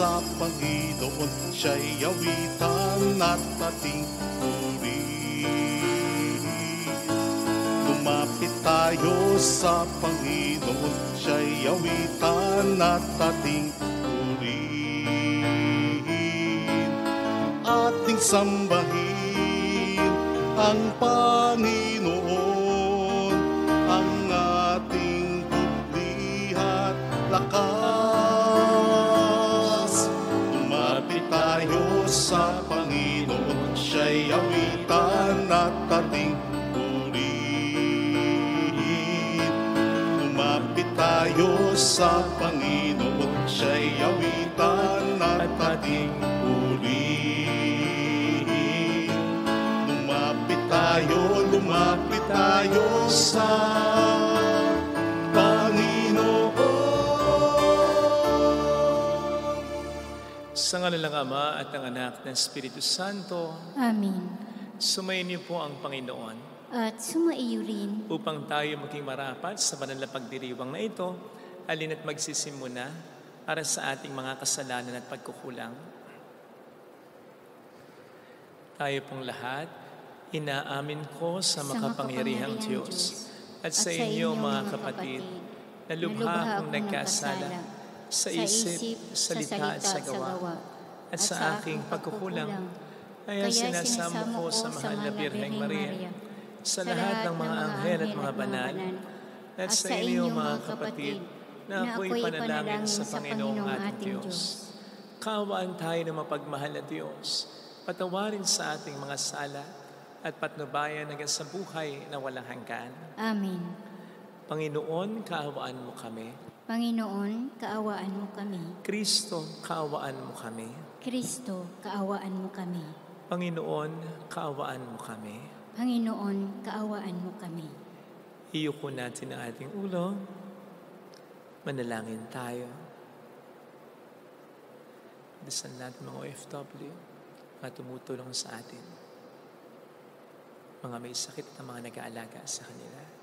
sa Panginoon, siya'y awitan at ating purihin. Lumapit tayo sa Panginoon, siya'y awitan at ating purihin. Ating sambahin ang Panginoon, ang ating buglihat lakas. Lumapit tayo sa Panginoon, siya'y awitan at ating purihin. Lumapit tayo sa Panginoon, siya'y awitan at ating purihin. Lumapit tayo sa Panginoon. Sa ngalan ng Ama at ng Anak ng Espiritu Santo. Amen. Sumayin niyo po ang Panginoon. At sumaiyo rin. Upang tayo maging marapat sa banal na pagdiriwang na ito, halina't magsisimuna para sa ating mga kasalanan at pagkukulang. Tayo pong lahat, inaamin ko sa makapangyarihang Diyos at sa inyo mga kapatid, na lubha akong nagkasala sa isip, salita at sa gawa, at sa aking pagkukulang. Kaya sinasamo ko sa mahal na Birheng Maria, sa lahat ng mga anghel at mga banal, at sa inyo mga kapatid, na ako'y panalangin sa Panginoong ating Diyos. Kaawaan tayo ng mapagmahal na Diyos, patawarin sa ating mga sala, at patnubayan hanggang sa buhay na walang hanggan. Amen. Panginoon, kaawaan mo kami. Panginoon, kaawaan mo kami. Kristo, kaawaan mo kami. Kristo, kaawaan mo kami. Panginoon, kaawaan mo kami. Panginoon, kaawaan mo kami. Iyuko natin ang ating ulo. Manalangin tayo. Dasal natin mga OFW na tumutulong sa atin. Mga may sakit at mga nag-aalaga sa kanila.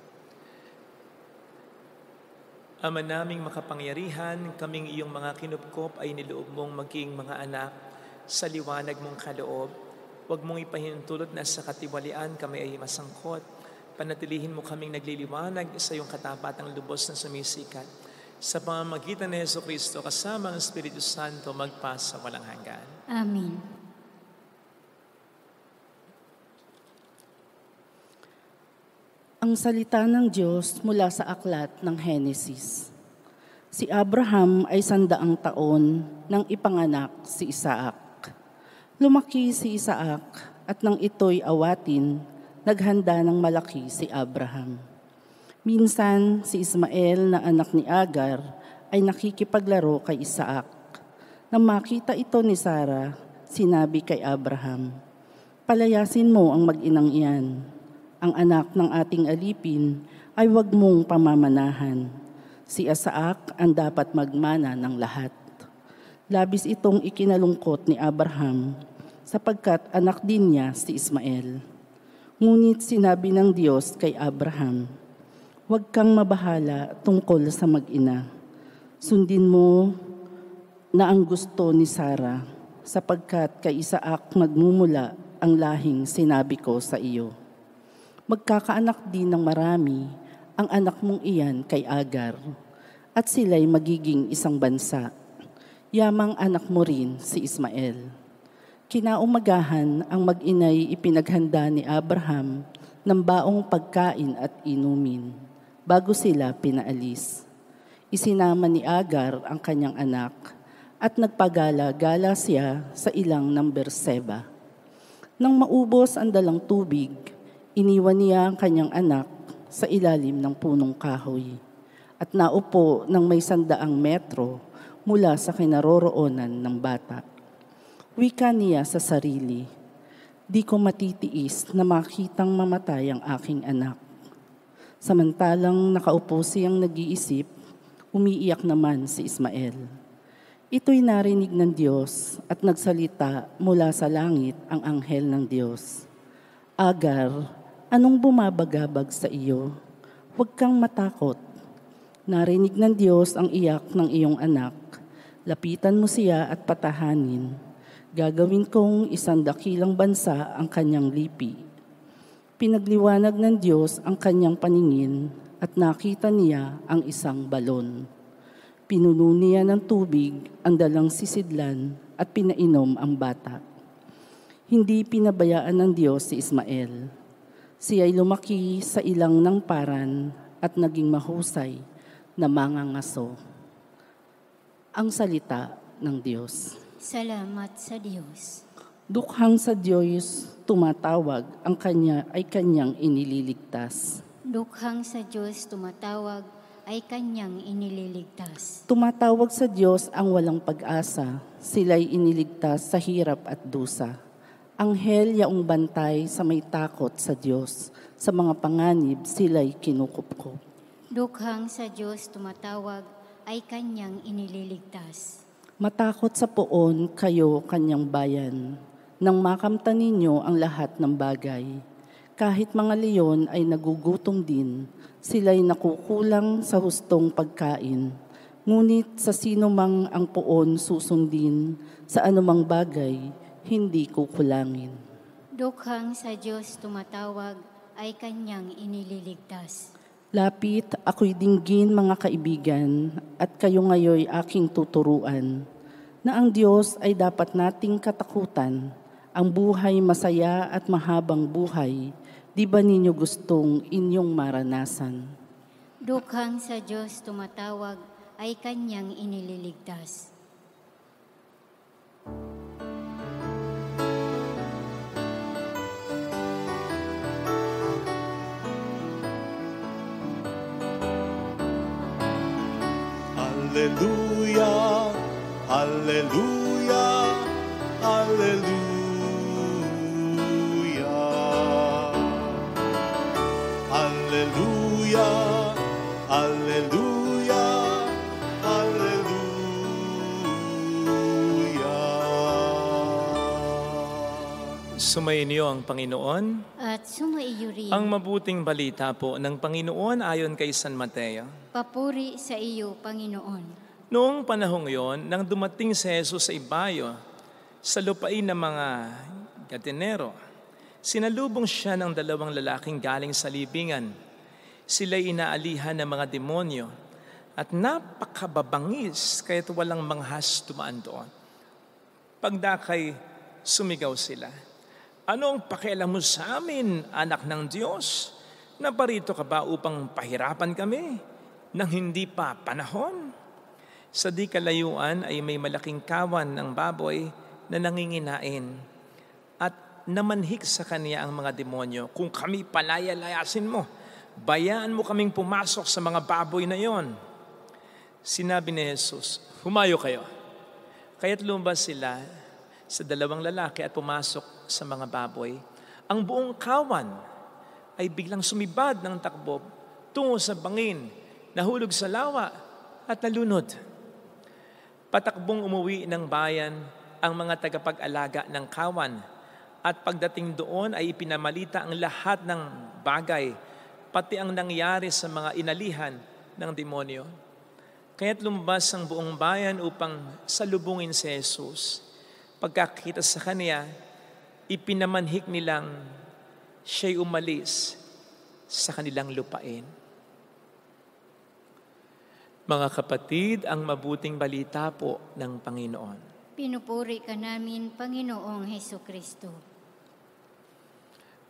Ama naming makapangyarihan, kaming iyong mga kinupkop ay niloob mong maging mga anak sa liwanag mong kaloob. Huwag mong ipahintulot na sa katiwalian kami ay masangkot. Panatilihin mo kaming nagliliwanag sa iyong katapatang lubos na sumisikat. Sa pamamagitan ni Jesucristo kasama ang Espiritu Santo magpa sa walang hanggan. Amen. Ang salita ng Diyos mula sa aklat ng Henesis. Si Abraham ay 100 taon nang ipanganak si Isaac. Lumaki si Isaac at nang ito'y awatin, naghanda ng malaki si Abraham. Minsan si Ismael na anak ni Agar ay nakikipaglaro kay Isaac. Nang makita ito ni Sarah, sinabi kay Abraham, "Palayasin mo ang mag-inang iyan. Ang anak ng ating alipin ay huwag mong pamamanahan. Si Isaac ang dapat magmana ng lahat." Labis itong ikinalungkot ni Abraham sapagkat anak din niya si Ismael. Ngunit sinabi ng Diyos kay Abraham, "Huwag kang mabahala tungkol sa mag-ina. Sundin mo na ang gusto ni Sarah sapagkat kay Isaac magmumula ang lahing sinabi ko sa iyo. Magkakaanak din ng marami ang anak mong iyan kay Agar, at sila'y magiging isang bansa. Yamang anak mo rin si Ismael." Kinaumagahan ang mag-inay ipinaghanda ni Abraham ng baong pagkain at inumin bago sila pinaalis. Isinama ni Agar ang kanyang anak at nagpagala-gala siya sa ilang ng Berseba. Nang maubos ang dalang tubig, iniwan niya ang kanyang anak sa ilalim ng punong kahoy at naupo ng may 100 metro mula sa kinaroroonan ng bata. Wika niya sa sarili, "Di ko matitiis na makitang mamatay ang aking anak." Samantalang nakaupo siyang nag-iisip, umiiyak naman si Ismael. Ito'y narinig ng Diyos at nagsalita mula sa langit ang anghel ng Diyos. "Agar, anong bumabagabag sa iyo? Huwag kang matakot. Narinig ng Diyos ang iyak ng iyong anak. Lapitan mo siya at patahanin. Gagawin kong isang dakilang bansa ang kanyang lipi. Pinagliwanag ng Diyos ang kanyang paningin at nakita niya ang isang balon. Pinuno niya ng tubig ang dalang sisidlan at pinainom ang bata. Hindi pinabayaan ng Diyos si Ismael. Siya'y lumaki sa ilang ng paran at naging mahusay na mangangaso. Ang salita ng Diyos. Salamat sa Diyos. Dukhang sa Diyos tumatawag, ang kanya ay kanyang inililigtas. Dukhang sa Diyos tumatawag ay kanyang inililigtas. Tumatawag sa Diyos ang walang pag-asa, sila'y iniligtas sa hirap at dusa. Anghel yaong bantay sa may takot sa Diyos, sa mga panganib sila'y kinukupkup. Dukhang sa Diyos tumatawag ay kanyang inililigtas. Matakot sa poon kayo kanyang bayan, nang makamtan ninyo ang lahat ng bagay. Kahit mga leon ay nagugutom din, sila'y nakukulang sa hustong pagkain. Ngunit sa sino mang ang poon susundin, sa anumang bagay, hindi kukulangin. Dukhang sa Diyos tumatawag ay kanyang inililigtas. Lapit, ako'y dinggin mga kaibigan, at kayo ngayoy aking tuturuan, na ang Diyos ay dapat nating katakutan, ang buhay masaya at mahabang buhay, di ba ninyo gustong inyong maranasan? Dukhang sa Diyos tumatawag ay kanyang inililigtas. Hallelujah, hallelujah, hallelujah. Hallelujah, hallelujah, hallelujah. Sumayin niyo ang Panginoon. At sumaiyo rin. Ang mabuting balita po ng Panginoon ayon kay San Mateo. Papuri sa iyo, Panginoon. Noong panahong yon, nang dumating si Jesus sa ibayo, sa lupain ng mga Gadareno, sinalubong siya ng dalawang lalaking galing sa libingan. Sila'y inaalihan ng mga demonyo at napakababangis kaya't walang manghas dumaan doon. Pagdakay, sumigaw sila, "Anong pakialam mo sa amin, anak ng Diyos? Naparito ka ba upang pahirapan kami nang hindi pa panahon?" Sa di kalayuan ay may malaking kawan ng baboy na nanginginain at namanhik sa kanya ang mga demonyo, "Kung kami palaya-layasin mo, bayaan mo kaming pumasok sa mga baboy na yon." Sinabi ni Jesus, "Humayo kayo." Kaya't lumabas sila sa dalawang lalaki at pumasok sa mga baboy. Ang buong kawan ay biglang sumibad ng takbo tungo sa bangin, nahulog sa lawa at nalunod. Patakbong umuwi ng bayan ang mga tagapag-alaga ng kawan at pagdating doon ay ipinamalita ang lahat ng bagay, pati ang nangyari sa mga inalihan ng demonyo. Kaya't lumabas ang buong bayan upang salubungin si Jesus. Pagkakita sa kanya, ipinamanhik nilang siya'y umalis sa kanilang lupain. Mga kapatid, ang mabuting balita po ng Panginoon. Pinupuri ka namin, Panginoong Hesukristo.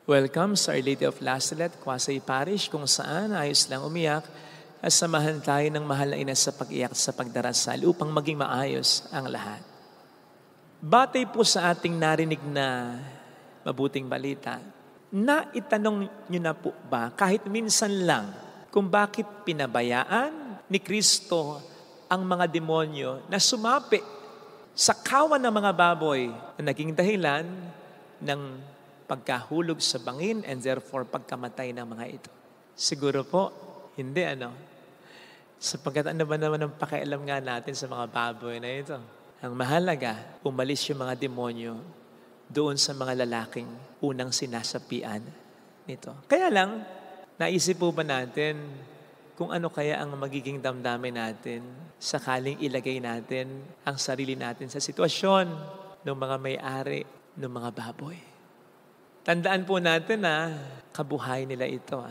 Welcome sa Our Lady of Lazaret, Quasay Parish, kung saan ayos lang umiyak at samahan tayo ng mahal na ina sa pag-iyak sa pagdarasal upang maging maayos ang lahat. Batay po sa ating narinig na mabuting balita, naitanong niyo na po ba kahit minsan lang kung bakit pinabayaan ni Kristo ang mga demonyo na sumapi sa kawan ng mga baboy na naging dahilan ng pagkahulog sa bangin and therefore pagkamatay ng mga ito? Siguro po, hindi sapagkat ano ba naman ang pakialam nga natin sa mga baboy na ito? Ang mahalaga, umalis yung mga demonyo doon sa mga lalaking unang sinasapian nito. Kaya lang, naisip po ba natin kung ano kaya ang magiging damdamin natin sakaling ilagay natin ang sarili natin sa sitwasyon ng mga may-ari ng mga baboy. Tandaan po natin na kabuhay nila ito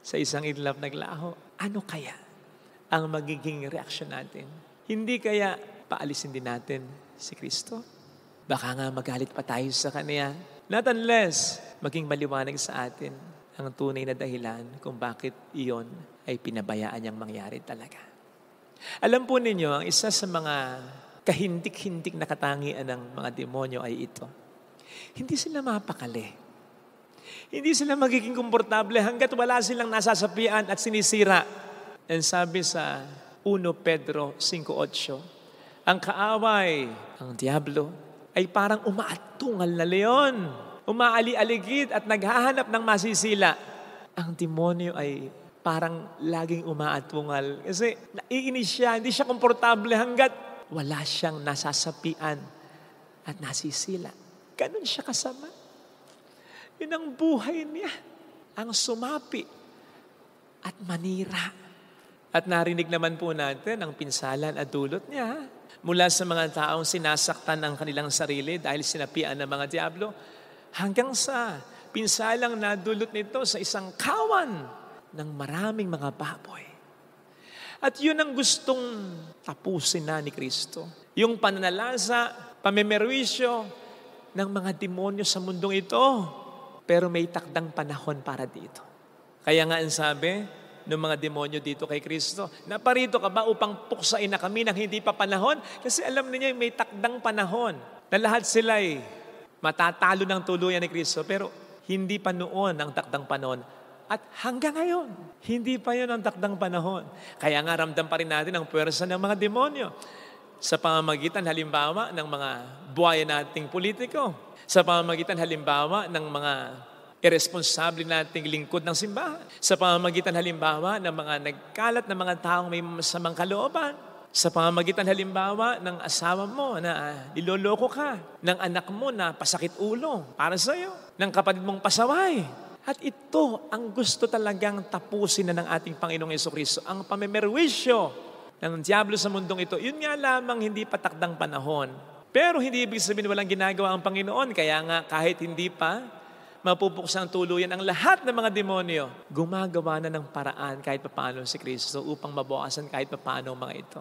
sa isang iglap naglaho. Ano kaya ang magiging reaksyon natin? Hindi kaya paalisin din natin si Kristo? Baka nga magalit pa tayo sa Kanya. Not unless maging maliwanag sa atin ang tunay na dahilan kung bakit iyon ay pinabayaan niyang mangyari talaga. Alam po ninyo, ang isa sa mga kahindik-hindik na katangian ng mga demonyo ay ito. Hindi sila mapakali. Hindi sila magiging komportable hanggat wala silang nasasapian at sinisira. And sabi sa 1 Pedro 5:8, ang kaaway, ang diablo, ay parang umaatungal na leon. Umaali-aligid at naghahanap ng masisila. Ang demonyo ay parang laging umaatungal. Kasi naiinis siya, hindi siya komportable hanggat wala siyang nasasapian at nasisila. Ganun siya kasama. Yun ang buhay niya. Ang sumapi at manira. At narinig naman po natin ang pinsalan at dulot niya. Mula sa mga taong sinasaktan ang kanilang sarili dahil sinapian ng mga diablo, hanggang sa pinsalang nadulot nito sa isang kawan ng maraming mga baboy. At yun ang gustong tapusin na ni Kristo. Yung pananalasa, pamimerwisyo ng mga demonyo sa mundong ito. Pero may takdang panahon para dito. Kaya nga ang sabi ng mga demonyo dito kay Kristo, naparito ka ba upang puksain na kami nang hindi pa panahon? Kasi alam niya may takdang panahon na lahat sila matatalo ng tuluyan ni Kristo. Pero hindi pa noon ang takdang panahon. At hanggang ngayon, hindi pa yun ang takdang panahon. Kaya nga ramdam pa rin natin ang puwersa ng mga demonyo. Sa pamamagitan halimbawa ng mga buhaya nating politiko. Sa pamamagitan halimbawa ng mga irresponsable nating lingkod ng simbahan. Sa pamamagitan halimbawa ng mga nagkalat na mga taong may masamang kalooban. Sa pamamagitan halimbawa ng asawa mo na niloloko ka, ng anak mo na pasakit ulo para sa iyo, ng kapatid mong pasaway. At ito ang gusto talagang tapusin na ng ating Panginoong Jesucristo, ang pamimerwisyo ng diablo sa mundong ito. Yun nga lamang hindi patakdang panahon. Pero hindi ibig sabihin walang ginagawa ang Panginoon. Kaya nga kahit hindi pa mapupuksang tuluyan ang lahat ng mga demonyo, gumagawa na ng paraan kahit papaano si Kristo upang mabawasan kahit papaano ang mga ito.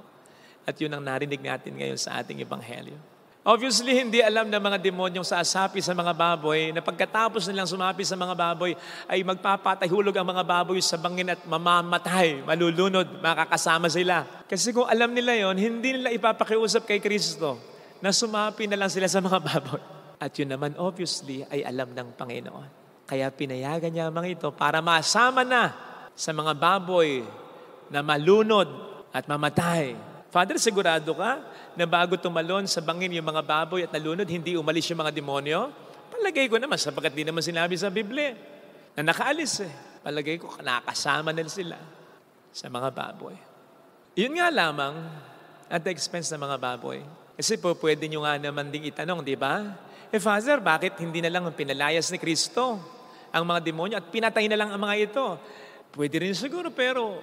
At yun ang narinig natin ngayon sa ating Ebanghelyo. Obviously, hindi alam ng mga demonyong sasapi sa mga baboy na pagkatapos nilang sumapi sa mga baboy ay magpapatahulog ang mga baboy sa bangin at mamamatay, malulunod, makakasama sila. Kasi kung alam nila yon, hindi nila ipapakiusap kay Kristo na sumapi na lang sila sa mga baboy. At yun naman obviously ay alam ng Panginoon. Kaya pinayagan niya ang mga ito para masama na sa mga baboy na malunod at mamatay. Father, sigurado ka na bago tumalon sa bangin yung mga baboy at nalunod, hindi umalis yung mga demonyo? Palagay ko naman, sapagkat di naman sinabi sa Biblia na nakaalis Palagay ko, nakasama nila sila sa mga baboy. Yun nga lamang at the expense ng mga baboy. Kasi po, pwede nyo nga naman ding itanong, di ba? Father, bakit hindi na lang pinalayas ni Kristo ang mga demonyo at pinatay na lang ang mga ito? Pwede rin siguro, pero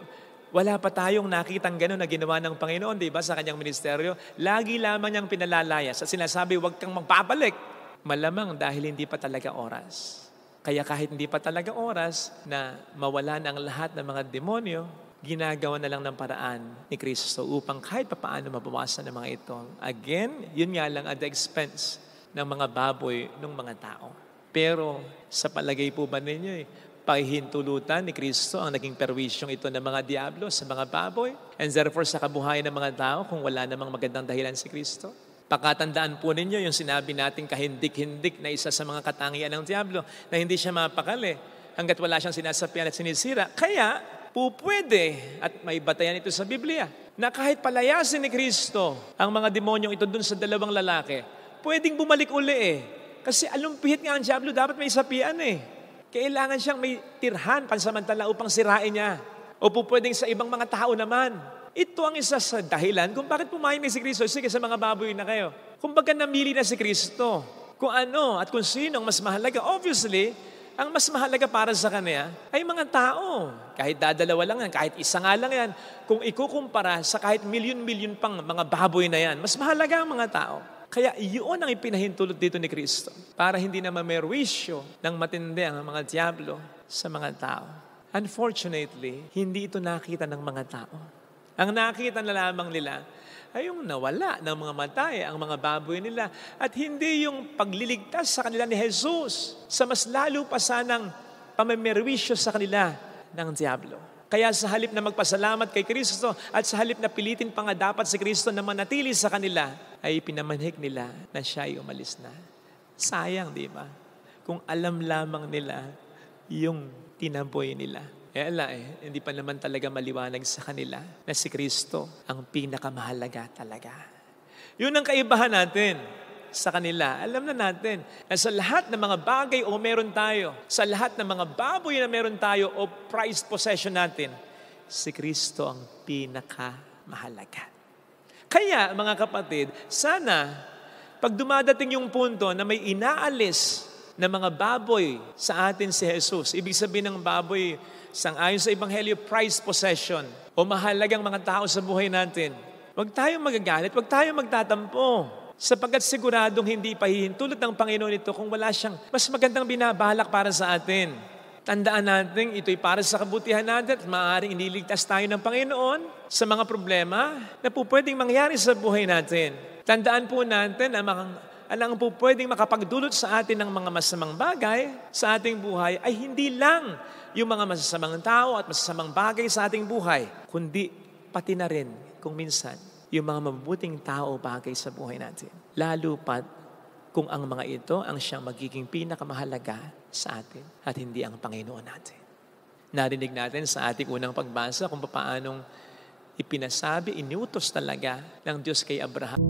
wala pa tayong nakitang gano'n na ginawa ng Panginoon, di ba, sa kanyang ministeryo. Lagi lamang niyang pinalalayas at sinasabi, huwag kang magpapalik. Malamang dahil hindi pa talaga oras. Kaya kahit hindi pa talaga oras na mawalan ang lahat ng mga demonyo, ginagawa na lang ng paraan ni Kristo upang kahit papaano mabawasan ng mga ito. Again, yun nga lang at the expense ng mga baboy ng mga tao. Pero sa palagay po ba ninyo, pahihintulutan ni Kristo ang naging perwisyong ito ng mga diablo sa mga baboy? And therefore sa kabuhayan ng mga tao kung wala namang magandang dahilan si Kristo? Pakatandaan po ninyo yung sinabi nating kahindik-hindik na isa sa mga katangian ng diablo na hindi siya mapakali hanggat wala siyang sinasapian at sinisira. Kaya pupwede at may batayan ito sa Biblia na kahit palayasin ni Kristo ang mga demonyong ito dun sa dalawang lalaki, pwedeng bumalik uli Kasi alumpihit nga ang diablo, dapat may sapian Kailangan siyang may tirhan pansamantala upang sirain niya. O po pwedeng sa ibang mga tao naman. Ito ang isa sa dahilan kung bakit pumayag ni si Kristo. Sige, sa mga baboy na kayo. Kung baga namili na si Kristo, kung ano at kung sino ang mas mahalaga. Obviously, Ang mas mahalaga para sa kanya ay mga tao. Kahit dadalawa lang yan, kahit isa nga lang yan, kung ikukumpara sa kahit milyon-milyon pang mga baboy na yan, mas mahalaga ang mga tao. Kaya iyon ang ipinahintulot dito ni Kristo para hindi na mamerwisyo ng matindi ang mga diablo sa mga tao. Unfortunately, hindi ito nakita ng mga tao. Ang nakita na lamang nila ay yung nawala ng mga matay, ang mga baboy nila, at hindi yung pagliligtas sa kanila ni Jesus sa mas lalo pa sanang pamamerwisyo sa kanila ng diablo. Kaya sa halip na magpasalamat kay Kristo at sa halip na pilitin pa nga dapat si Kristo na manatili sa kanila, ay pinamanhik nila na siya ay umalis na. Sayang, di ba? Kung alam lamang nila yung tinaboy nila. Hindi pa naman talaga maliwanag sa kanila na si Kristo ang pinakamahalaga talaga. Yun ang kaibahan natin sa kanila. Alam na natin na sa lahat ng mga bagay o meron tayo, sa lahat ng mga baboy na meron tayo o prized possession natin, si Kristo ang pinakamahalaga. Kaya mga kapatid, sana pag dumadating yung punto na may inaalis na mga baboy sa atin si Jesus, ibig sabihin ng baboy, sangayon sa Ebanghelyo, prized possession o mahalagang mga tao sa buhay natin, huwag tayong magagalit, huwag tayong magtatampo. Sapagkat siguradong hindi pahihintulot ng Panginoon ito kung wala siyang mas magandang binabalak para sa atin. Tandaan natin, ito'y para sa kabutihan natin at maaaring iniligtas tayo ng Panginoon sa mga problema na po pwedeng mangyari sa buhay natin. Tandaan po natin ang po pwedeng makapagdulot sa atin ng mga masamang bagay sa ating buhay ay hindi lang yung mga masasamang tao at masasamang bagay sa ating buhay, kundi pati na rin kung minsan yung mga mabuting tao bagay sa buhay natin. Lalo pat kung ang mga ito ang siyang magiging pinakamahalaga sa atin at hindi ang Panginoon natin. Narinig natin sa ating unang pagbasa kung paanong ipinasabi, inutos talaga ng Diyos kay Abraham.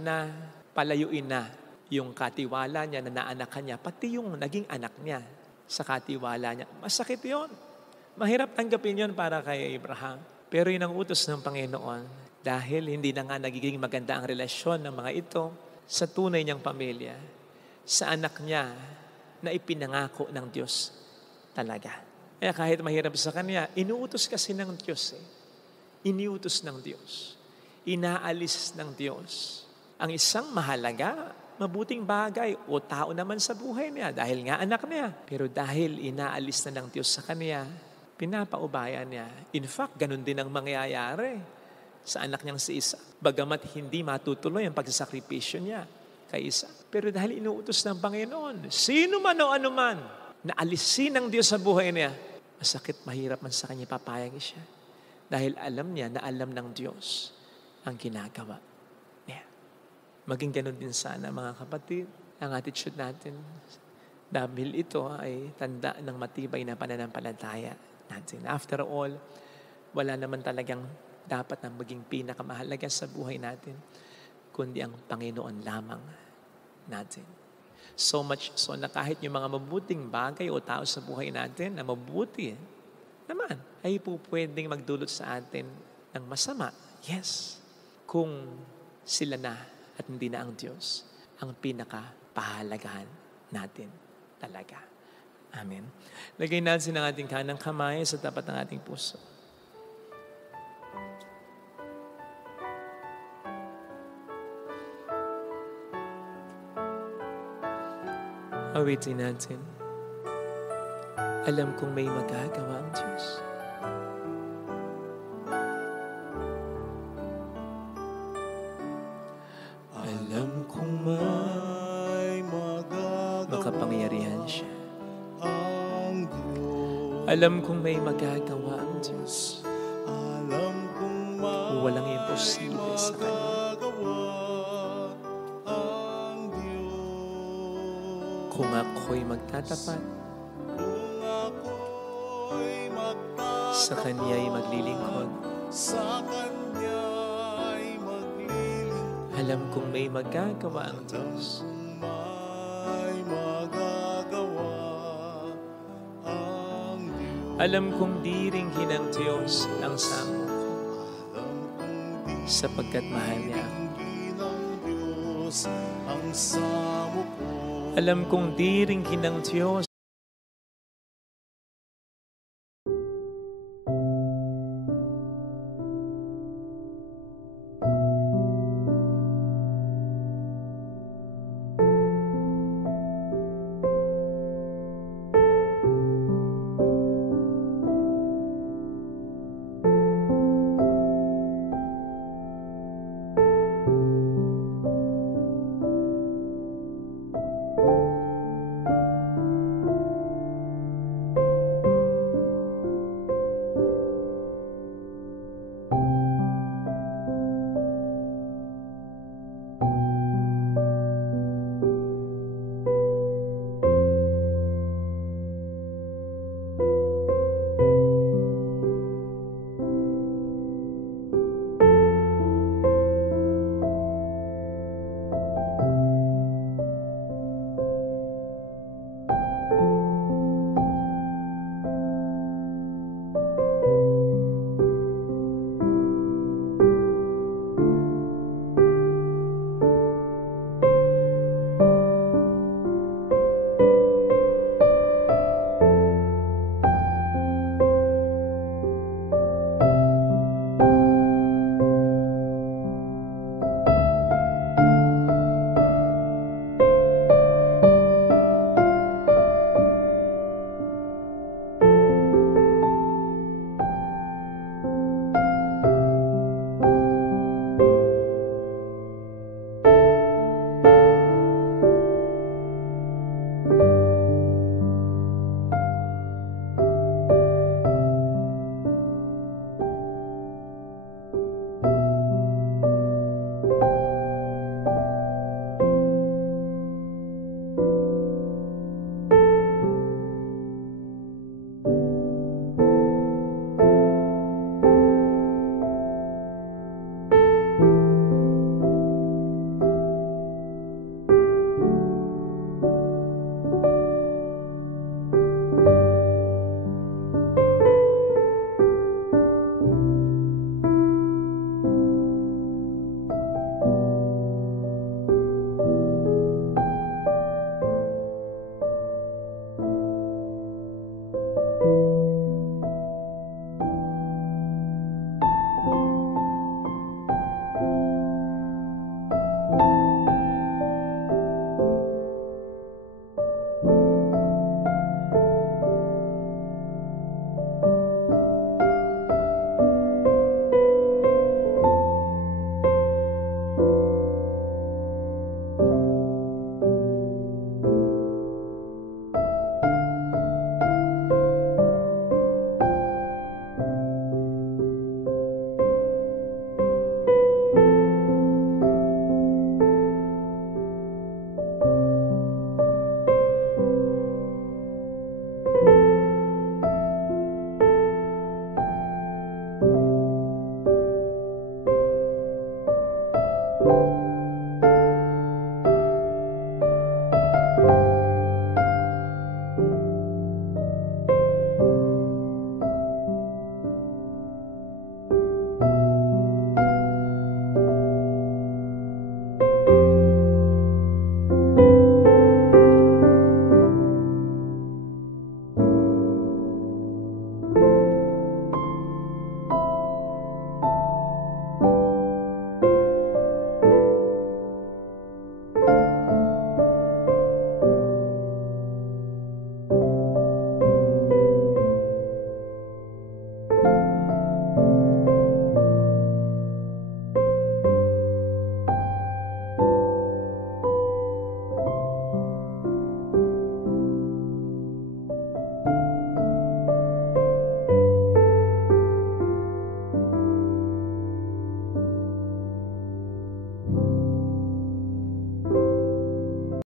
na palayuin na yung katiwala niya na naanakan niya, pati yung naging anak niya sa katiwala niya. Masakit yon. Mahirap tanggapin yon para kay Abraham. Pero yun ang utos ng Panginoon dahil hindi na nga nagiging maganda ang relasyon ng mga ito sa tunay niyang pamilya, sa anak niya na ipinangako ng Diyos talaga. Kaya kahit mahirap sa kanya, inuutos kasi ng Diyos eh. Iniutos ng Diyos. Inaalis ng Diyos ang isang mahalaga, mabuting bagay o tao naman sa buhay niya dahil nga anak niya. Pero dahil inaalis na ng Diyos sa kanya, pinapaubayan niya. In fact, ganun din ang mangyayari sa anak niyang si Isaac. Bagamat hindi matutuloy ang pagsasakripisyo niya kay Isaac. Pero dahil inuutos ng Panginoon, sino man o anuman na alisin ng Diyos sa buhay niya, masakit, mahirap man sa kanya, papayag siya. Dahil alam niya na alam ng Diyos ang ginagawa niya. Maging ganun din sana mga kapatid, ang attitude natin. Dahil ito ay tanda ng matibay na pananampalataya natin. After all, wala naman talagang dapat na maging pinakamahalaga sa buhay natin, kundi ang Panginoon lamang natin. So much so na kahit yung mga mabuting bagay o tao sa buhay natin na mabuti naman, ay po pwedeng magdulot sa atin ng masama. Yes, kung sila na at hindi na ang Diyos ang pinakapahalagahan natin talaga. Amen. Lagay natin ang ating kanang kamay sa tapat ng ating puso. Awitin natin. Alam kong may magagawa ang Diyos. Alam kong may magagawa Makapangyarihan siya. ang Diyos. Alam kong may magagawa ang Diyos. Alam kong may Walang imposible sa Kanya. magagawa ang Diyos. Kung ako'y magtatapat, Kung ako'y magtatapat sa Kanya'y maglilingkod. sa Kanya'y maglilingkod. Alam kong may magagawa ang Diyos. May magagawa ang Diyos. Alam kong di ringhin ng Diyos ang samo ko, sapagkat mahal niya ako. Ng Diyos ang samo ko. Alam kong di ringhin ng Diyos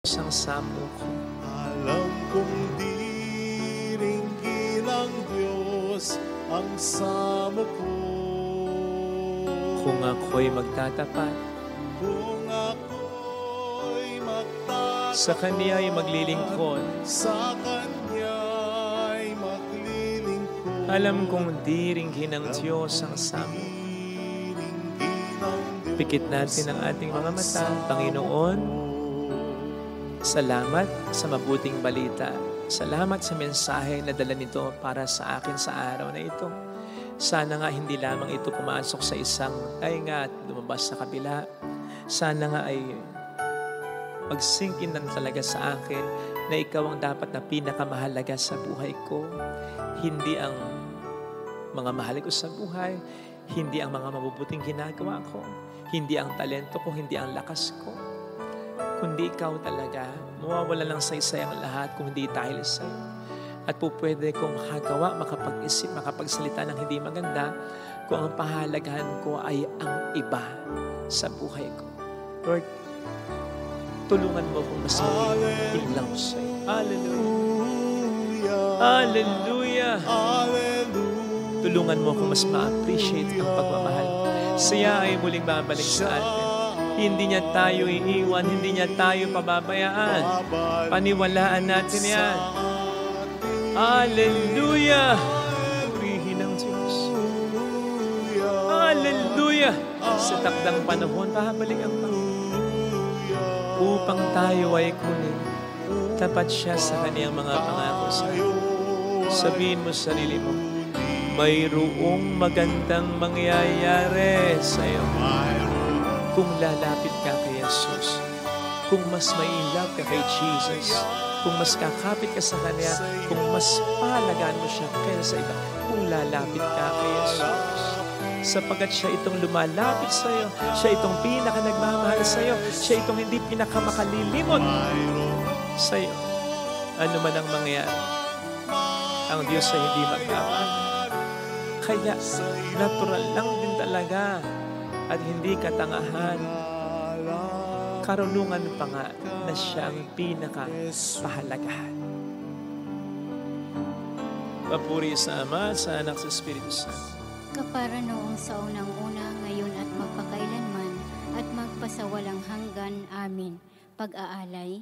Ang samo ko. Alam kong di ringgin ng Diyos ang samo ko. Kung ako'y magtatapat, Kung ako'y magtatapat, sa Kaniya'y maglilingkod. sa Kanya'y maglilingkod. Alam kong di ringgin ng Diyos ang samo. Pikit natin ang ating mga mata. Panginoon, salamat sa mabuting balita. Salamat sa mensahe na dala nito para sa akin sa araw na ito. Sana nga hindi lamang ito pumasok sa isang tainga at lumabas sa kabila. Sana nga ay magsingkin na talaga sa akin na ikaw ang dapat na pinakamahalaga sa buhay ko. Hindi ang mga mahal ko sa buhay, hindi ang mga mabubuting ginagawa ko, hindi ang talento ko, hindi ang lakas ko, kundi ikaw talaga. Mawawala lang sa isa ang lahat kung hindi dahil sa'yo. At po pwede kong makagawa, makapag-isip, makapagsalita ng hindi maganda kung ang pahalagahan ko ay ang iba sa buhay ko. Lord, tulungan mo kung mas maging ilaw sa'yo. Hallelujah! Hallelujah! Tulungan mo kung mas ma-appreciate ang pagmamahal. Siya ay muling babalik sa atin. Hindi niya tayo iiwan, hindi niya tayo pababayaan. Paniwalaan natin yan. Hallelujah! Purihin ang Diyos. Hallelujah! Sa takdang panahon, babalik ang Panginoon. Upang tayo ay kunin. Tapat siya sa kaniyang mga pangako sa atin. Sabihin mo sa sarili mo, mayroong magandang mangyayari sa iyo. Kung lalapit ka kay Jesus, kung mas may love ka kay Jesus, kung mas kakapit ka sa Kanya, kung mas pahalagaan mo siya kaysa sa iba, kung lalapit ka kay Jesus. Sapagkat siya itong lumalapit sa iyo, siya itong pinaka-nagmamahal sa iyo, siya itong hindi pinaka-makalilimot sa iyo. Ano man ang mangyayari, ang Diyos ay hindi magbabago. Kaya, natural lang din talaga at hindi katangahan. Karunungan pa nga na siya ang pinaka-pahalagahan. Papuri sa Ama, sa Anak, sa Espiritu Santo. Kapara noong sa unang-una, ngayon at magpakailanman, at magpasawalang hanggan. Amin. Pag-aalay.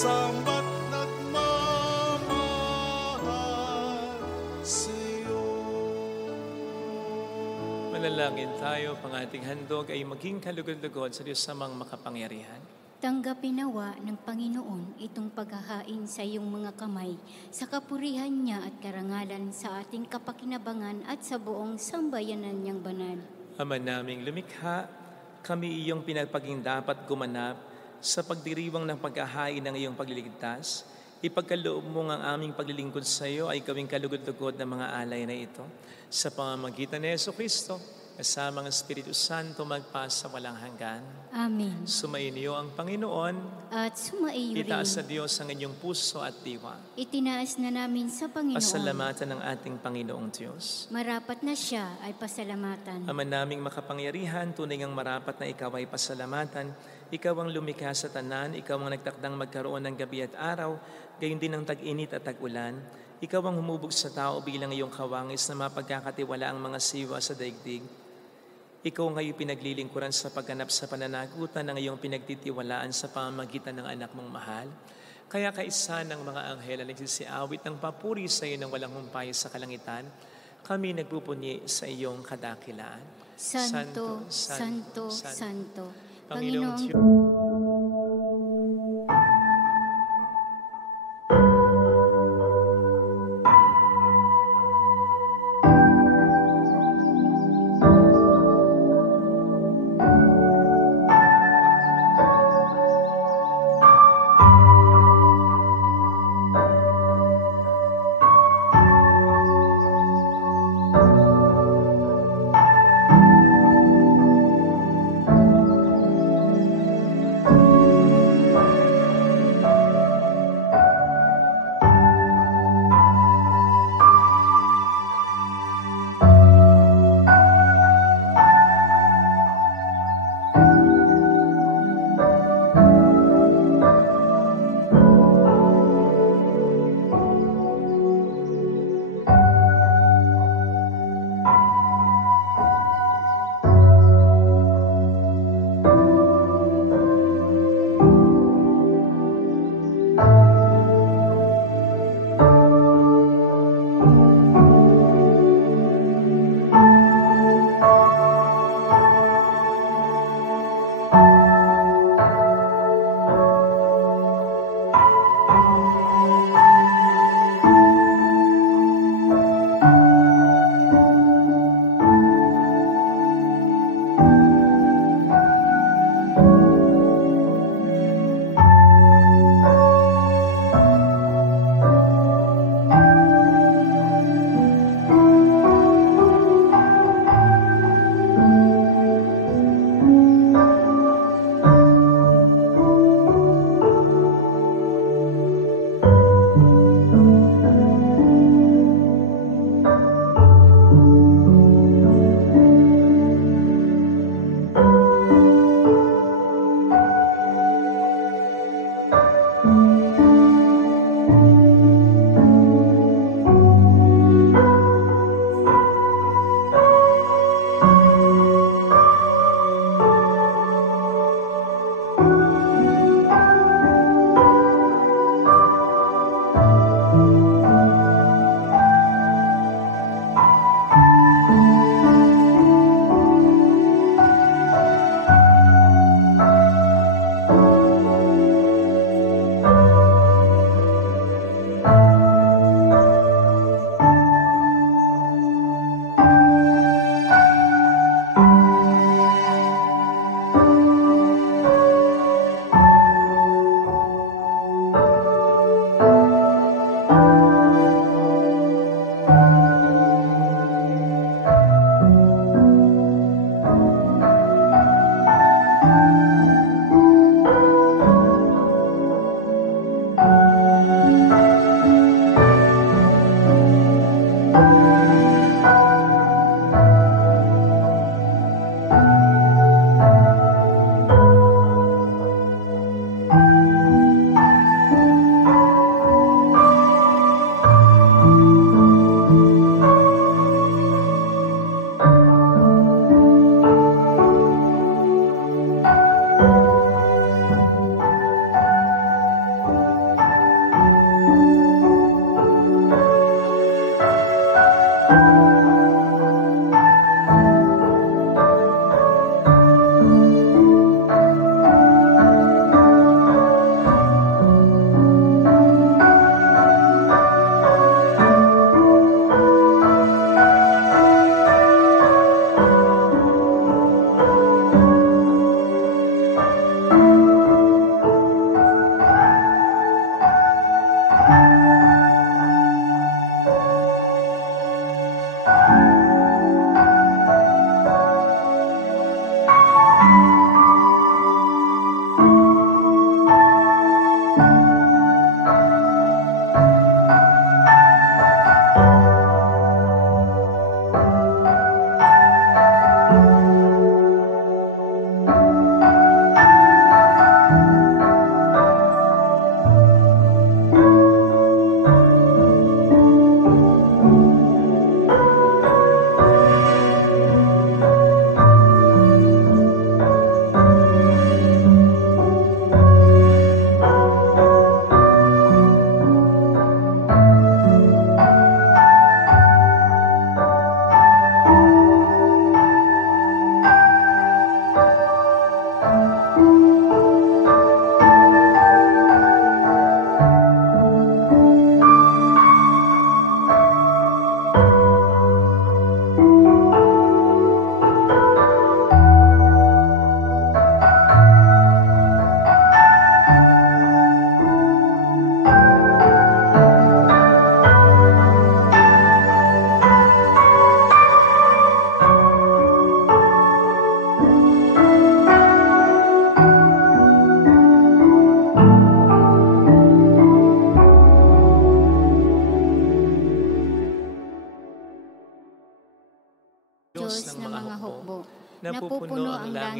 Salamat nagmamahal sa'yo. Manalangin tayo, pang ating handog ay maging kalugod-lugod sa Diyos samang makapangyarihan. Tanggapin nawa ng Panginoon itong paghahain sa iyong mga kamay, sa kapurihan niya at karangalan sa ating kapakinabangan at sa buong sambayanan niyang banal. Ama naming lumikha, kami iyong pinagpaging dapat gumanap sa pagdiriwang ng paghahain ng iyong pagliligtas. Ipagkaloob mo ang aming paglilingkod sa iyo ay gawing kalugod-lugod ng mga alay na ito. Sa pamamagitan ni Jesucristo, kasama ng Espiritu Santo magpasa walang hanggan. Amen. Sumainyo ang Panginoon. At sumaiyo Itaas sa rin. Diyos ang inyong puso at diwa. Itinaas na namin sa Panginoon. Pasalamatan ng ating Panginoong Diyos. Marapat na siya ay pasalamatan. Ama naming makapangyarihan, tunay ngang marapat na ikaw ay pasalamatan. Ikaw ang lumikha sa tanan, ikaw ang nagtakdang magkaroon ng gabi at araw, gayon din ng tag-init at tag-ulan. Ikaw ang humubog sa tao bilang iyong kawangis na mapagkakatiwala ang mga siwa sa daigdig. Ikaw ngayon pinaglilingkuran sa pagganap sa pananagutan ng iyong pinagtitiwalaan sa pamamagitan ng anak mong mahal. Kaya kaisa ng mga anghel na nagsisiawit ng papuri sa iyo ng walang humpay sa kalangitan, kami nagpupunyi sa iyong kadakilaan. Santo, Santo, Santo, Panginoong Panginoong Diyos.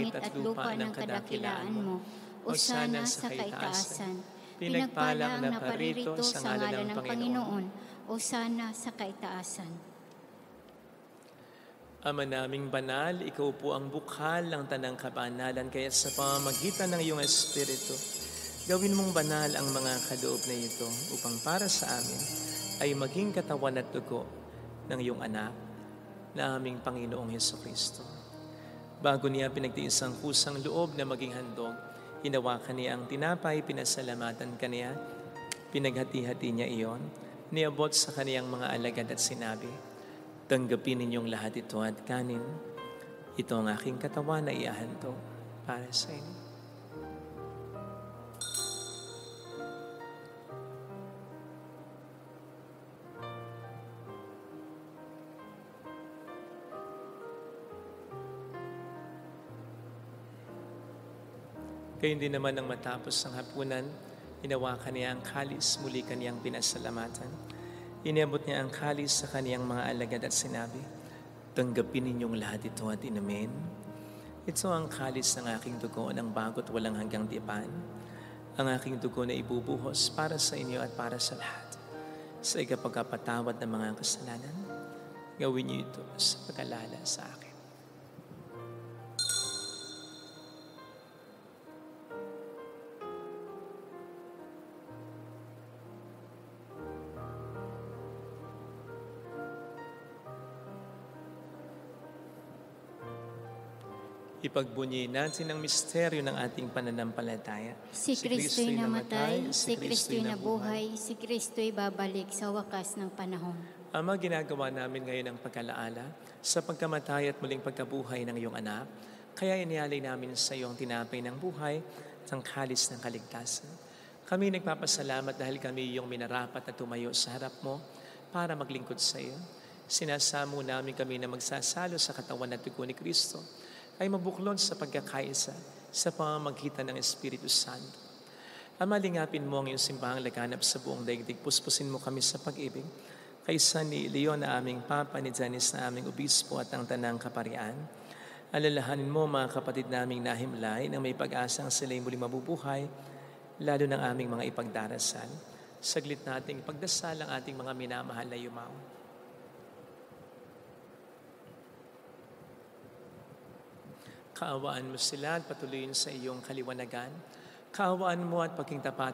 langit at lupa ng kadakilaan mo. Hosana sa kaitaasan. Pinagpala ang naparirito sa ngalan ng Panginoon. Hosana sa kaitaasan. Ama naming banal, ikaw po ang bukhal ng tanang kabanalan, kaya sa pamamagitan ng iyong Espiritu, gawin mong banal ang mga kaloob na ito upang para sa amin ay maging katawan at dugo ng iyong anak na aming Panginoong Hesukristo. Bago niya pinagtiis ang kusang loob na maging handog, hinawakan niya ang tinapay, pinasalamatan kaniya, pinaghati-hati niya iyon, niabot sa kaniyang mga alagad at sinabi, tanggapin ninyong lahat ito at kanin. Ito ang aking katawan na iahandog para sa inyo. Kaya hindi naman nang matapos ang hapunan, hinawakan niya ang kalis, muli kaniyang pinasalamatan. Iniabot niya ang kalis sa kaniyang mga alagad at sinabi, tanggapin ninyong lahat ito at inumin. Ito ang kalis ng aking dugo ng bago't walang hanggang tipan. Ang aking dugo na ibubuhos para sa inyo at para sa lahat. Sa ikapagkapatawad ng mga kasalanan, gawin niyo ito sa pag-alala sa akin. Ipagbunyi natin ang misteryo ng ating pananampalataya. Si Kristo'y namatay, si Kristo'y nabuhay, si Kristo'y babalik sa wakas ng panahon. Ama, ginagawa namin ngayon ang pagkalaala sa pagkamatay at muling pagkabuhay ng iyong anak. Kaya inialay namin sa iyong tinapay ng buhay at ang kalis ng kaligtasan. Kami nagpapasalamat dahil kami iyong minarapat na tumayo sa harap mo para maglingkod sa iyo. Sinasamo namin kami na magsasalo sa katawan at dugo ni Kristo ay mabuklod sa pagkakaisa sa pamamagitan ng Espiritu Santo. Ama, lingapin mo ang iyong simbahang laganap sa buong daigdig. Puspusin mo kami sa pag-ibig. Kaysa ni Leon na aming Papa, ni Janice na aming Obispo at ang Tanang Kaparian. Alalahanin mo mga kapatid naming nahimlay na may pag-asang sila'y muling mabubuhay, lalo ng aming mga ipagdarasal. Saglit nating pagdasal ang ating mga minamahal na yumaon. Kaawaan mo sila at patuloyin sa iyong kaliwanagan. Kaawaan mo at paging tapat.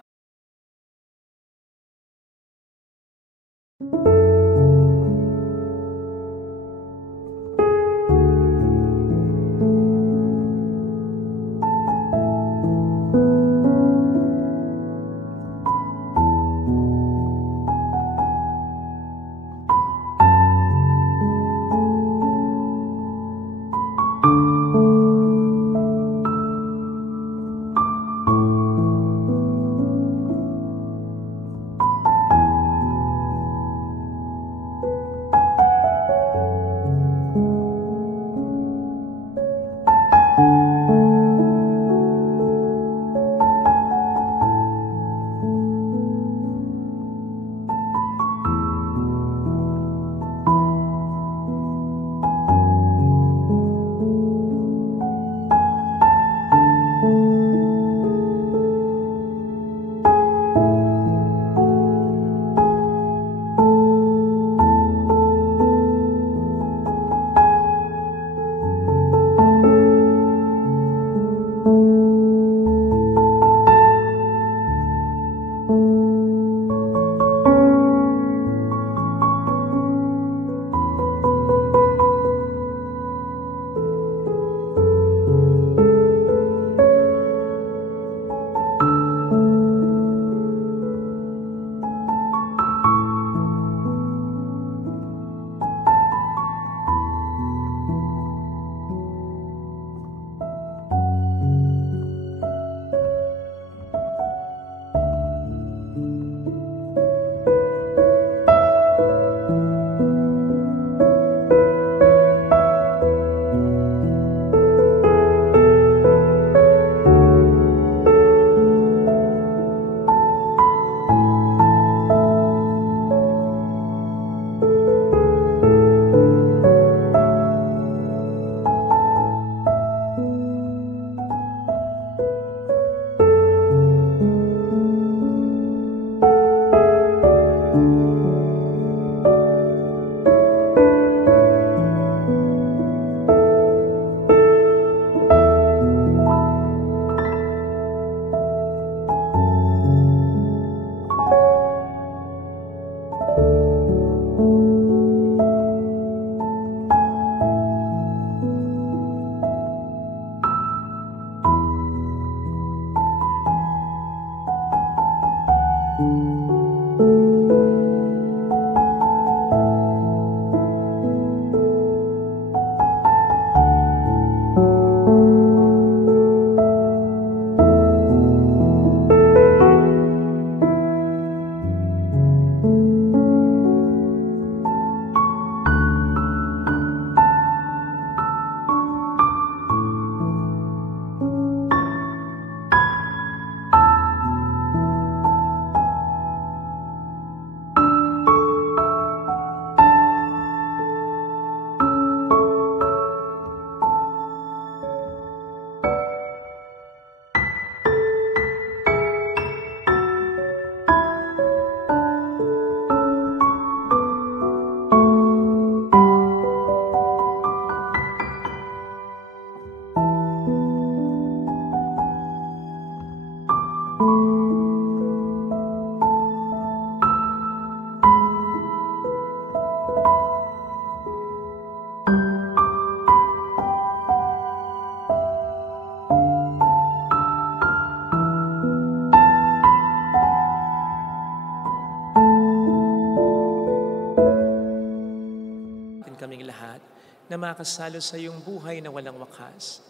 na makasalo sa iyong buhay na walang wakas.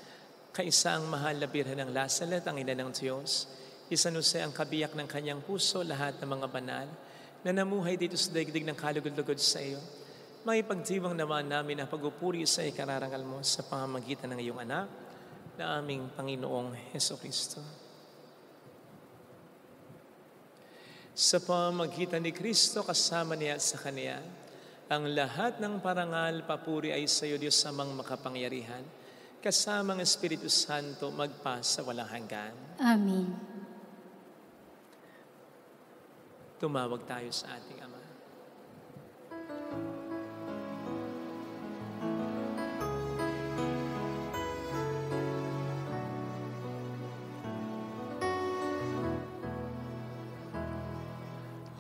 Kaisa ang mahal na Birhen ng Lazaret, ang ina ng Diyos. Isanuse ang kabiyak ng kanyang puso, lahat ng mga banal na namuhay dito sa daigdig ng kalugod-lugod sa iyo. Maipagdiwang naman namin ang pagpupuri sa ikararangal mo sa pamamagitan ng iyong anak na aming Panginoong Hesukristo. Sa pamamagitan ni Kristo, kasama niya at sa Kanya, ang lahat ng parangal, papuri ay sa iyo, Diyos amang makapangyarihan, kasama ang Espiritu Santo magpa sa walang hanggan. Amen. Tumawag tayo sa ating Ama.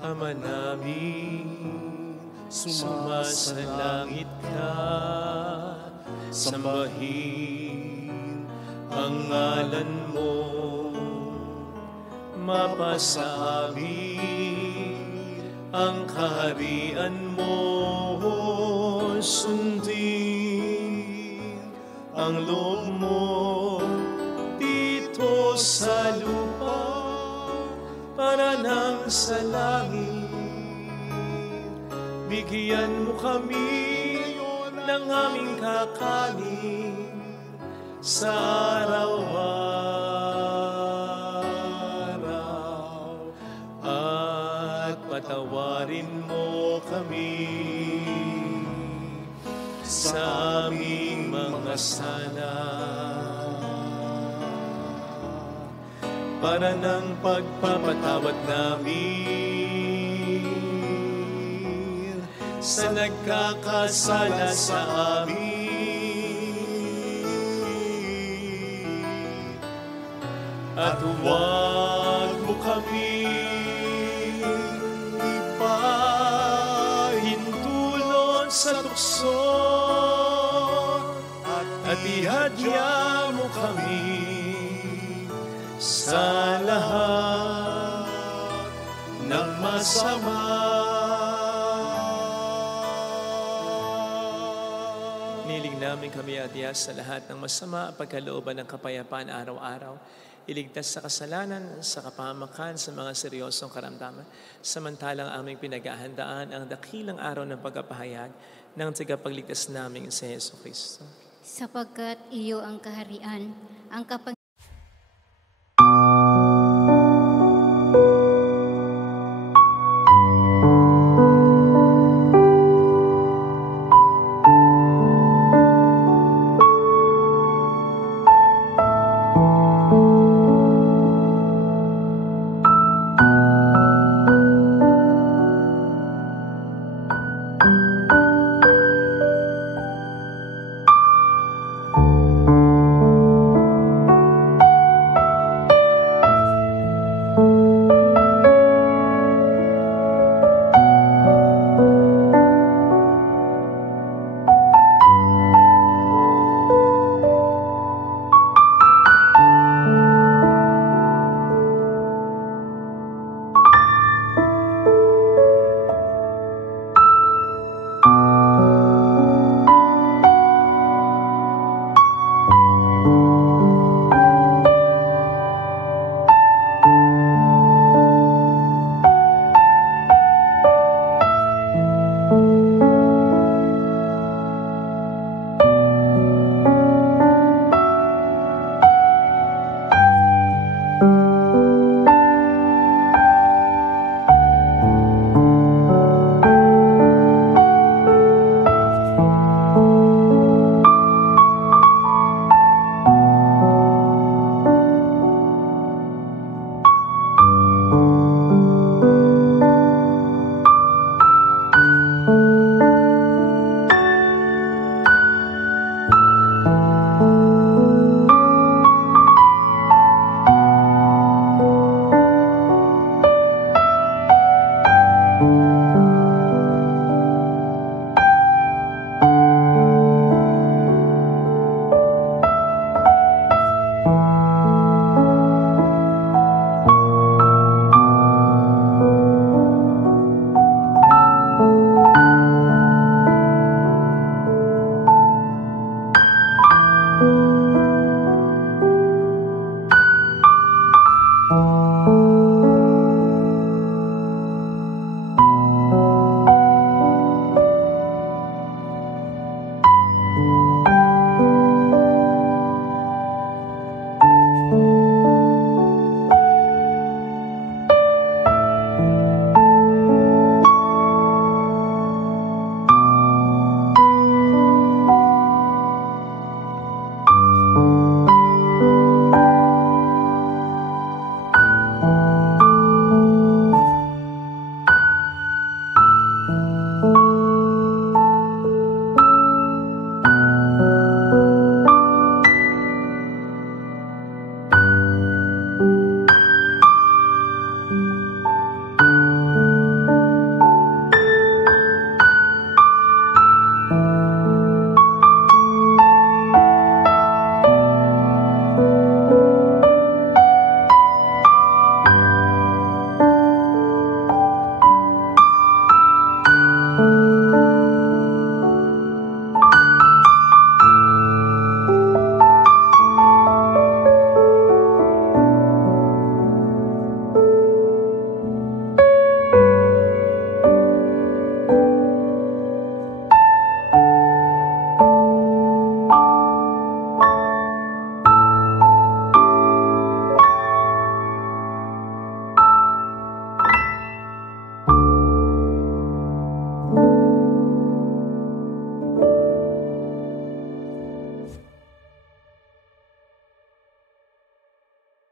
Ama namin, sumasalangit ka, sambahin ang ngalan mo, mapasa amin ang kaharian mo, sundin ang loob mo dito sa lupa para nang sa langit. Bigyan mo kami ng aming kakanin sa araw-araw at patawarin mo kami sa aming mga sala para ng pagpapatawad namin sa nagkakasala sa amin. At huwag mo kami ipahintulot sa tukso at ihadya mo kami sa lahat ng masama. Niling namin kami adya sa lahat ng masama, pagkalooban ng kapayapaan araw-araw, iligtas sa kasalanan, sa kapahamakan, sa mga seryosong karamdaman, samantalang aming pinaghahandaan ang dakilang araw ng pagpapahayag ng tagapagligtas namin sa Jesucristo. Sapagkat iyo ang kaharian, ang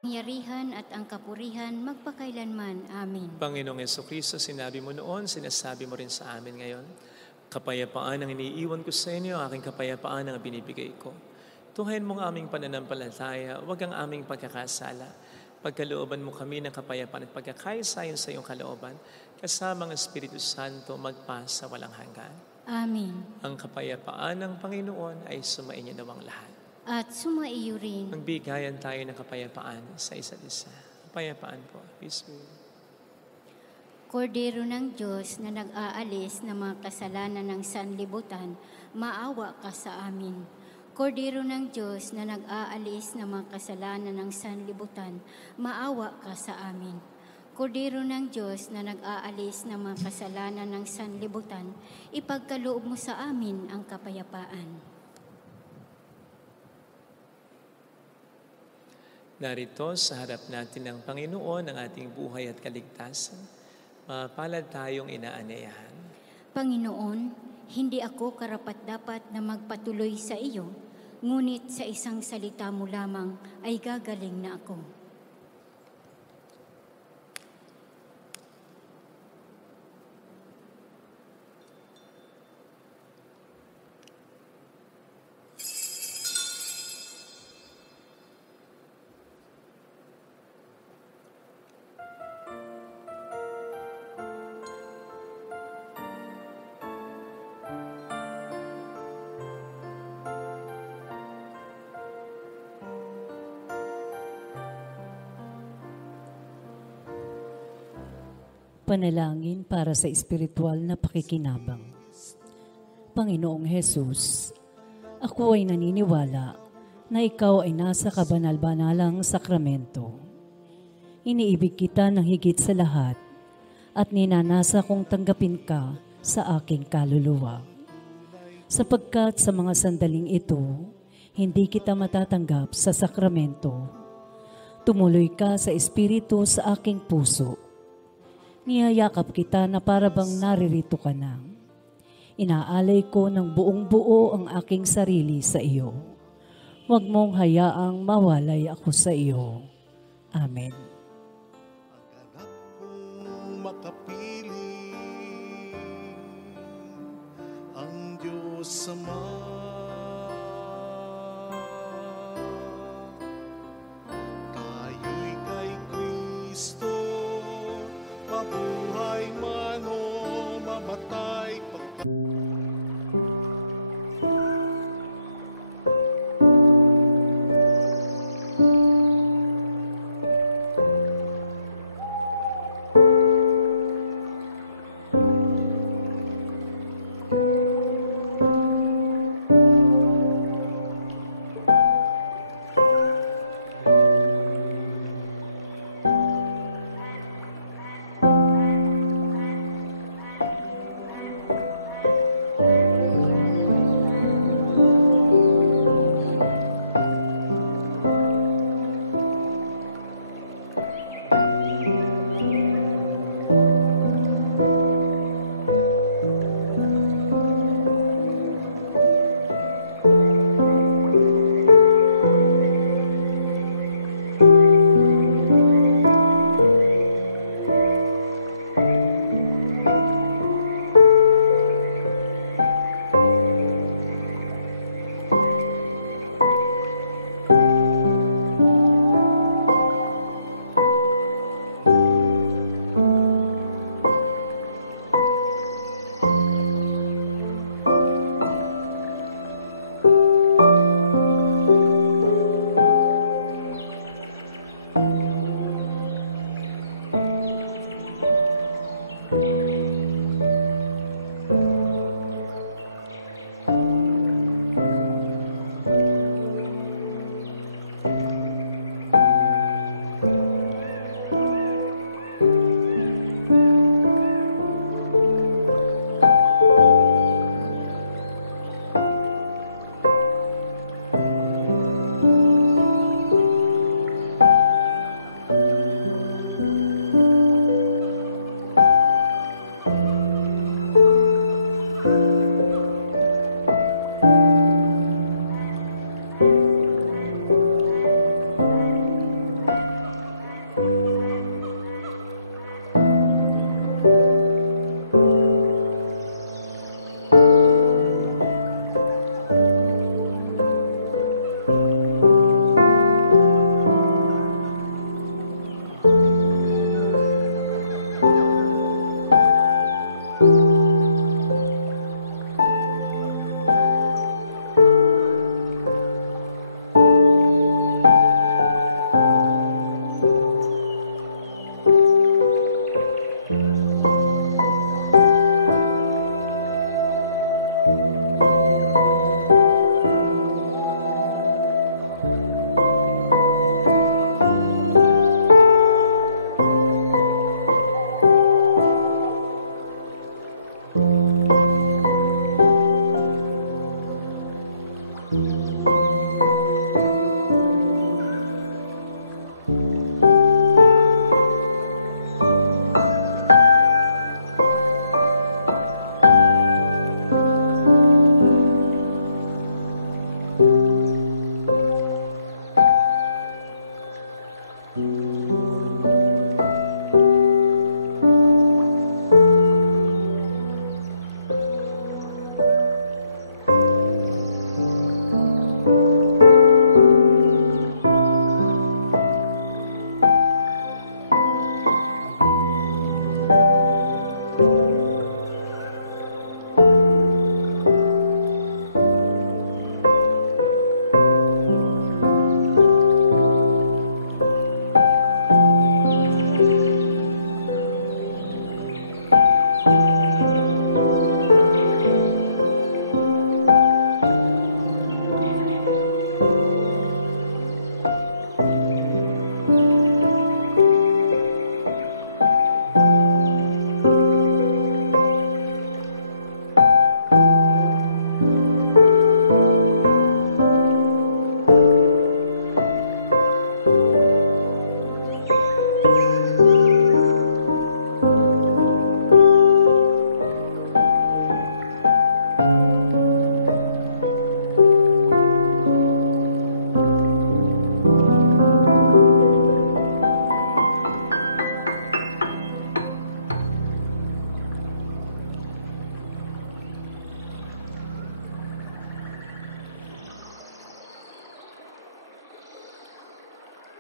Yarihan at ang kapurihan magpakailanman. Amen. Panginoong Jesucristo, sinabi mo noon, sinasabi mo rin sa amin ngayon, kapayapaan ang iniiwan ko sa inyo, aking kapayapaan ang binibigay ko. Tuhayin mo ang aming pananampalataya, huwag ang aming pagkakasala. Pagkalooban mo kami ng kapayapaan at pagkakaisayon sa iyong kalooban, kasama ang Espiritu Santo magpasa walang hanggan. Amen. Ang kapayapaan ng Panginoon ay sumainyo nawang lahat. At sumaiyo rin. Magbigayan tayo ng kapayapaan sa isa't isa. Kapayapaan po. Peace be. Kordero ng Diyos na nag-aalis ng mga kasalanan ng sanlibutan, maawa ka sa amin. Kordero ng Diyos na nag-aalis ng mga kasalanan ng sanlibutan, maawa ka sa amin. Kordero ng Diyos na nag-aalis ng mga kasalanan ng sanlibutan, ipagkaloob mo sa amin ang kapayapaan. Narito sa harap natin ng Panginoon ang ating buhay at kaligtasan. Mapalad tayong inaanyayahan. Panginoon, hindi ako karapat-dapat na magpatuloy sa iyo, ngunit sa isang salita mo lamang ay gagaling na ako. Panalangin para sa espiritual na pakikinabang. Panginoong Hesus, ako ay naniniwala na ikaw ay nasa kabanal-banalang sakramento. Iniibig kita ng higit sa lahat at ninanasa kong tanggapin ka sa aking kaluluwa. Sapagkat sa mga sandaling ito, hindi kita matatanggap sa sakramento. Tumuloy ka sa espiritu sa aking puso. Niyayakap kita na para bang naririto ka na. Inaalay ko ng buong buo ang aking sarili sa iyo. Huwag mong hayaang mawalay ako sa iyo. Amen. Ang anak kong makapili, ang Diyos Ama. Tayo'y kay Kristo, mabuhay man o mamatay.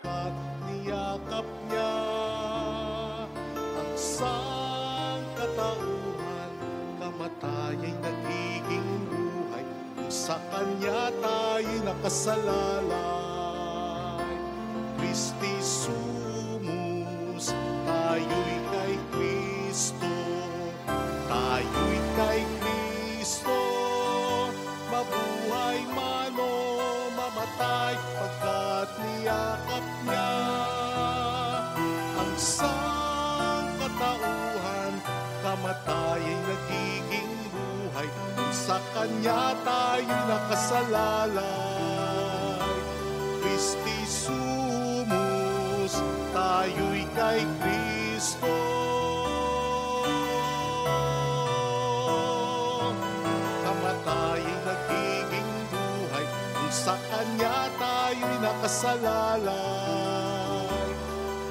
At niyakap niya ang sangkatauhan, kamataya'y nagiging buhay, kung sa Kanya tayo'y nakasalalay. Christi sumus, tayo'y kay Kristo, tayo'y kay Kristo, mabuhay man o mamatay, pagkat niyakap niya ang sangkatauhan, kamataya'y nagiging buhay, kung sa Kanya tayo'y nakasalalay. Christi sumus, tayo'y kay Kristo, kamataya'y nagiging buhay, kung sa Kanya tayo'y nakasalalay.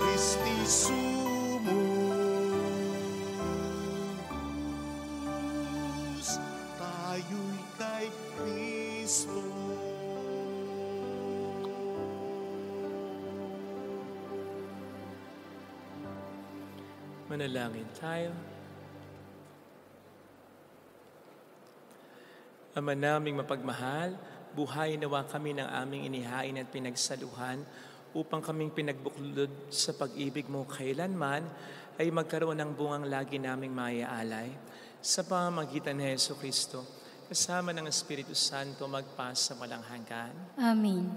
Christi sumus, tayo'y kay Kristo. Manalangin tayo. Ama naming mapagmahal, buhay nawa kami ng aming inihain at pinagsaluhan upang kaming pinagbuklod sa pag-ibig mo kailanman ay magkaroon ng bungang lagi naming maiaalay. Sa pamamagitan ni Hesus Kristo, kasama ng Espiritu Santo, magpasa walang hanggan. Amen.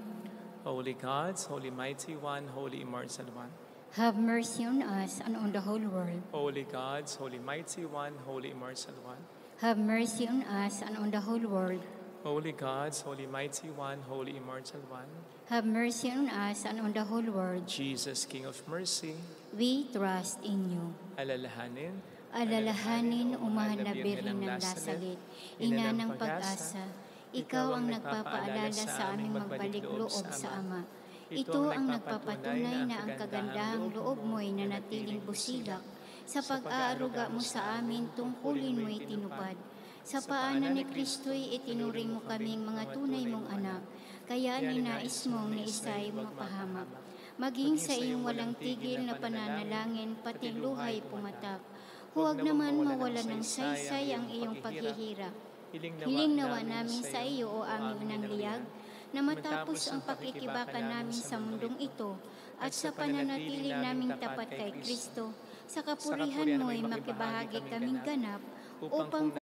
Holy God, Holy Mighty One, Holy Immortal One. Have mercy on us and on the whole world. Holy God, Holy Mighty One, Holy Immortal One. Have mercy on us and on the whole world. Holy God, Holy Mighty One, Holy Immortal One. Have mercy on us and on the whole world. Jesus, King of Mercy, We trust in you. alalahanin, Alalahanin, umahal na Birhen ng Nazaret, ina ng pag-asa, ikaw ang nagpapaalala sa aming magbalik loob sa Ama. Ito ang nagpapatunay na ang kagandahang loob mo'y nanatiling busilak. Sa pag-aaruga mo sa amin, tungkulin mo'y tinupad. Sa paanan ni Kristo'y itinuring mo kaming mga tunay mong anak, kaya ninais mong ni isa'y mapahamak. Maging sa iyong walang tigil na pananalangin, pati luhay pumatak. Huwag naman mawalan ng saysay ang iyong paghihirap. Hiling nawa namin sa iyo, o aming unang liyag, na matapos ang pakikibakan namin sa mundong ito at sa pananatili naming tapat kay Kristo, sa kapurihan mo'y makibahagi kaming ganap upang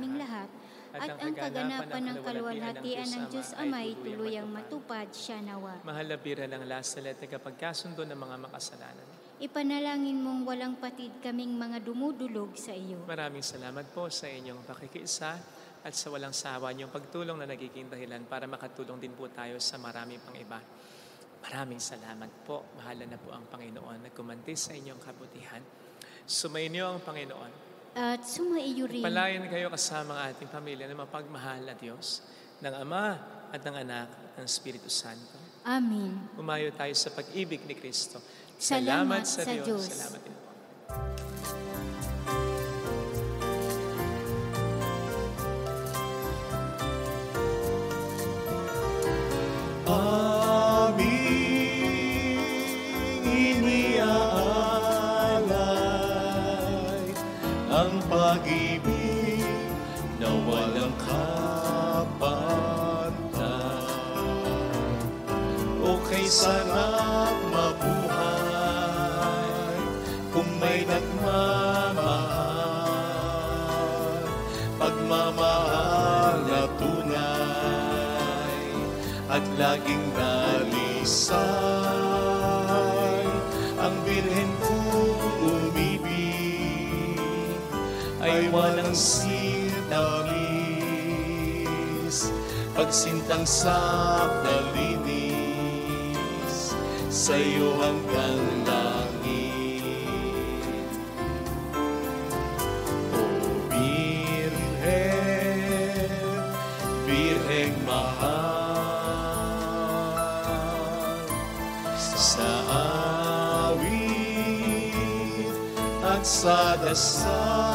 aming lahat, at ang kaganapan ng kaluwalhatian ng Diyos Amay tuluyang matupad siya nawa. Mahal na bira ng lasal at tagapagkasundo ng mga makasalanan. Ipanalangin mong walang patid kaming mga dumudulog sa iyo. Maraming salamat po sa inyong pakikiisa at sa walang sawa niyong pagtulong na nagiging dahilan para makatulong din po tayo sa marami pang iba. Maraming salamat po. Mahala na po ang Panginoon na gumanti sa inyong kabutihan. Sumainyo ang Panginoon. At sumaiyo rin. Palayan kayo kasama ang ating pamilya na mapagmahal na Diyos, ng Ama at ng Anak at ng Espiritu Santo. Amen. Umayo tayo sa pag-ibig ni Kristo. Salamat sa Diyos. Salamat din po. Ang pag-ibig na walang kapantay. Okay sarap mabuhay kung may nagmamahal. Pagmamahal na tunay at laging dalisay. Ang Birhen kong umibig ay walang sintamis, pagsintang sak na linis, sa'yo hanggang langit. O Birhen, Birheng mahal, sa awit at sa dasal